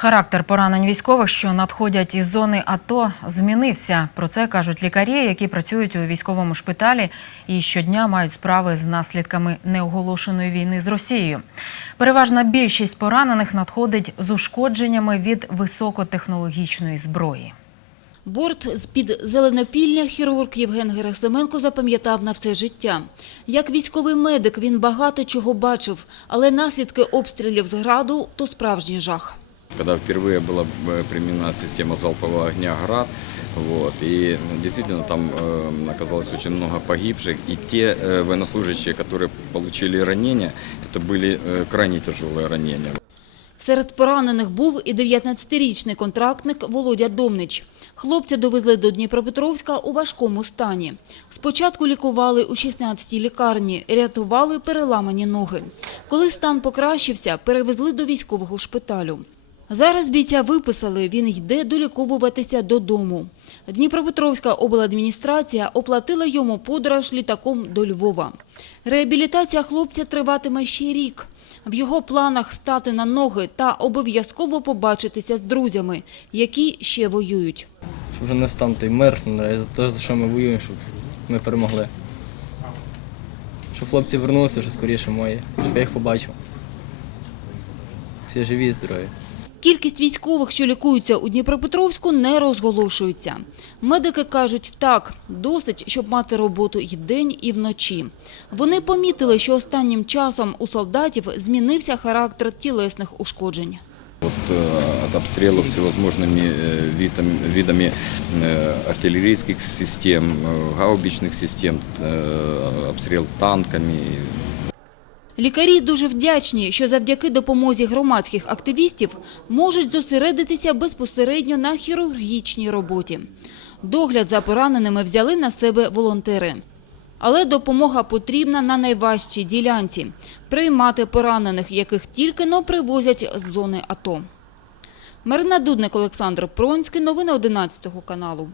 Характер поранень військових, що надходять із зони АТО, змінився. Про це кажуть лікарі, які працюють у військовому шпиталі і щодня мають справи з наслідками неоголошеної війни з Росією. Переважна більшість поранених надходить з ушкодженнями від високотехнологічної зброї. Борт з-під зеленопілля хірург Євген Герасименко запам'ятав на все життя. Як військовий медик він багато чого бачив, але наслідки обстрілів з граду – то справжній жах Когда впервые была э, применена система залпового огня «Град», вот, и действительно там э, оказалось очень много погибших, и те э, военнослужащие, которые получили ранения, это были э, крайне тяжелые ранения. Серед поранених був і 19-річний контрактник Володя Домнич. Хлопця довезли до Дніпропетровська у важкому стані. Спочатку лікували у 16-й лікарні, рятували переламані ноги. Коли стан покращився, перевезли до військового шпиталю. Зараз бійця виписали, він йде доліковуватися додому. Дніпропетровська обладміністрація оплатила йому подорож літаком до Львова. Реабілітація хлопця триватиме ще рік. В його планах стати на ноги та обов'язково побачитися з друзями, які ще воюють. Щоб вже не став той мир, за те, за що ми воюємо, щоб ми перемогли. Щоб хлопці вернулися вже скоріше мої, щоб я їх побачив. Всі живі і здорові. Кількість військових, що лікуються у Дніпропетровську, не розголошується. Медики кажуть так, досить, щоб мати роботу і день, і вночі. Вони помітили, що останнім часом у солдатів змінився характер тілесних ушкоджень. Вот э, от обстрелов всевозможными э, видами, видами э, артиллерийских систем, э, гаубичных систем, э, обстрел танками, Лікарі дуже вдячні, що завдяки допомозі громадських активістів можуть зосередитися безпосередньо на хірургічній роботі. Догляд за пораненими взяли на себе волонтери. Але допомога потрібна на найважчій ділянці – приймати поранених, яких тільки но привозять з зони АТО. Марина Дудник, Олександр Пронський. Новини 11 каналу.